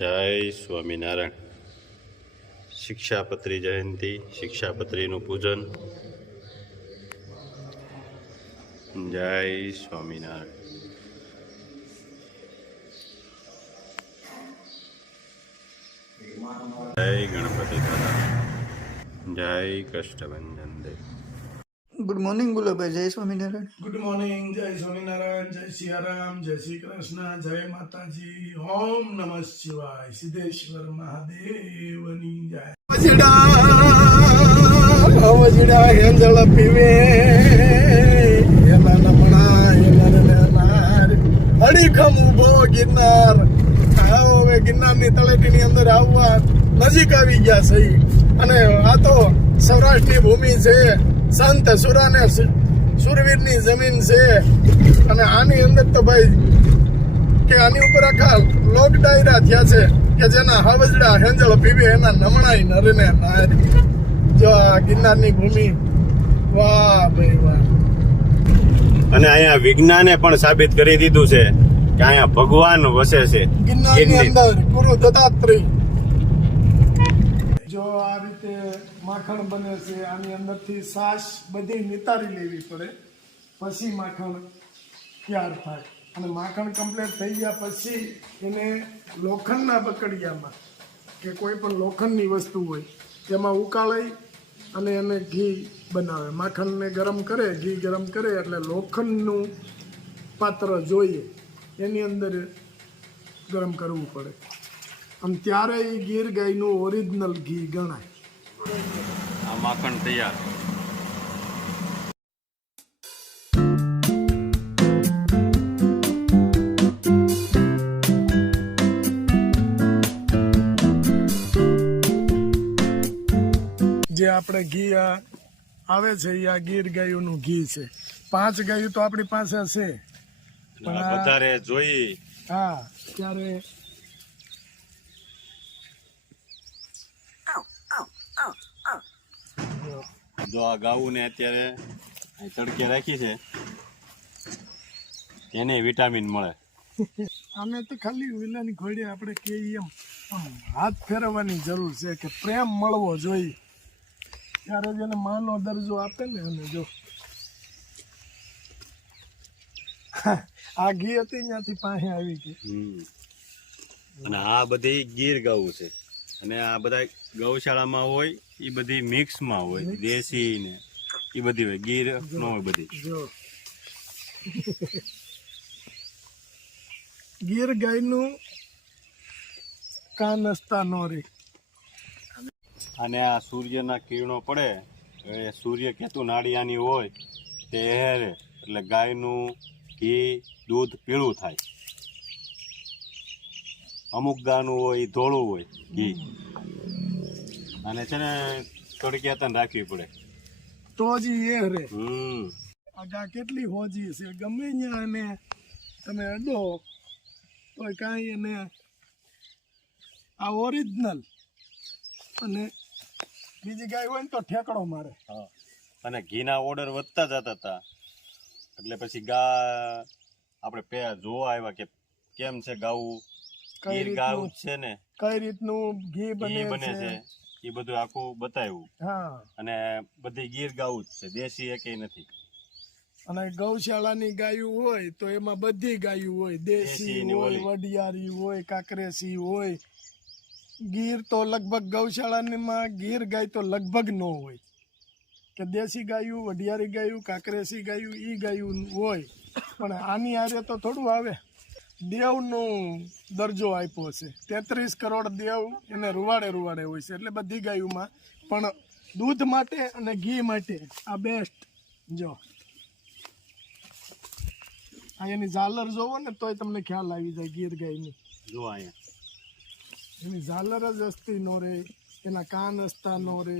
જય સ્વામિનારાયણ. શિક્ષાપત્રી જયંતિ, શિક્ષાપત્રીનું પૂજન. જય સ્વામિનારાયણ. જય ગણપતિ દાદા. જય કષ્ટભંજન દેવ. ગુડ મોર્નિંગ બોલો ભાઈ. જય સ્વામિનારાયણ. Good morning. જય સ્વામિનારાયણ. જય સિયારામ. જય શ્રી કૃષ્ણ. જય માતાજી. ઓમ નમઃ શિવાય. સિદ્ધેશ્વર મહાદેવની જય. વજડા હેંજળ પીવે એના નમણા એના અડીખમ ઉભો ગિરનાર. હવે ગિરનારની તળેટીની અંદર આવવા નજીક આવી ગયા છે. અને આ તો સૌરાષ્ટ્રની ભૂમિ છે. સંત સુરાને સુરવીરની જમીન છે. અને આની અંદર તો ભાઈ કે આની ઉપર આખા લોક ડાયરા થયા છે કે જેના હવજડા હેંજળ પીવે એના નમણાઈ નરને નાર. જો આ ગિરનારની ભૂમિ, વાહ ભાઈ વાહ. અને અહીંયા વિજ્ઞાને પણ સાબિત કરી દીધું છે કે અહીંયા ભગવાન વસે છે ગિરનારની અંદર ગુરુ દત્તાત્રેય. જો આ રીતે માખણ બને છે. આની અંદરથી છાશ બધી નિતારી લેવી પડે, પછી માખણ તૈયાર થાય. અને માખણ કમ્પ્લીટ થઈ ગયા પછી એને લોખંડના બકડિયામાં કે કોઈ પણ લોખંડની વસ્તુ હોય તેમાં ઉકાળી અને એને ઘી બનાવે. માખણને ગરમ કરે, ઘી ગરમ કરે એટલે લોખંડનું પાત્ર જોઈએ એની અંદર ગરમ કરવું પડે. અને ત્યારે એ ગીર ગાયનું ઓરિજિનલ ઘી ગણાય. આ માખણ તૈયાર. જે આપણે ઘી આવે છે એ આ ગીર ગાયોનું ઘી છે. 5 ગાયો તો આપણી પાસે છે પણ વધારે જોઈ. હા, ત્યારે જો આ ગાઉને અત્યારે તડકે રાખી છે, એને વિટામિન મળે. આમે તો ખાલી વિલાની ઘોડે આપણે કહીએ એમ આમ હાથ ફેરવવાની જરૂર છે કે પ્રેમ મળવો જોઈએ. ત્યારે જ એને માનો દરજ્જો આપે ને. અને જો આ ઘી હતી ત્યાંથી પાસે આવી ગઈ. અને આ બધી ગીર ગાઉ છે. અને આ બધા ગૌશાળામાં હોય એ બધી મિક્સમાં હોય, દેશી ને એ બધી હોય, ગીર ન હોય બધી. જો ગીર ગાયનું કાન હસતા ન રે. અને આ સૂર્યના કિરણો પડે એ સૂર્ય કેતુ નાડી આની હોય તે હેરે એટલે ગાયનું ઘી દૂધ પીળું થાય. અમુક ગાયનું હોય એ ધોળું હોય ઘી. અને છે ને થોડીક યાતન રાખવી પડે તો જ એ રે. હમ આ ગા કેટલી હોજી છે. ગમે ત્યાં એને તમે અડો તો કાંઈ એને આ ઓરિજિનલ. અને બીજી ગાય હોય ને તો ઠેકડો મારે. હા. અને ઘીના ઓર્ડર વધતા જતા હતા એટલે પછી ગા આપણે જોવા આવ્યા કે કેમ છે ગાવું, ગીર ગાવું છે ને કઈ રીતનું ઘી ઘી બને છે એ બધું આખું બતાવ્યું. હા. અને બધી ગીર ગાવું જ છે, દેશી એકેય નથી. અને ગૌશાળાની ગાયું હોય તો એમાં બધી ગાયું હોય. દેશી હોય, વડિયારી હોય, કાકરેસી હોય. ગીર તો લગભગ ગૌશાળામાં ગીર ગાય તો લગભગ ન હોય. કે દેશી ગાયું, વડિયારી ગાયું, કાકરેસી ગાયું એ ગાયું હોય. પણ આની આરે તો થોડું આવે. દેવનો દરજ્જો આપ્યો છે. 33 કરોડ દેવ એને રૂવાડે હોય છે. એટલે બધી ગાયોમાં પણ દૂધ માટે અને ઘી માટે આ બેસ્ટ. જો આ એની ઝાલર જોવો ને તોય તમને ખ્યાલ આવી જાય ગીર ગાયની. જો અહીંયા એની ઝાલર જ હસતી નો રે, એના કાન હસતા નો રે.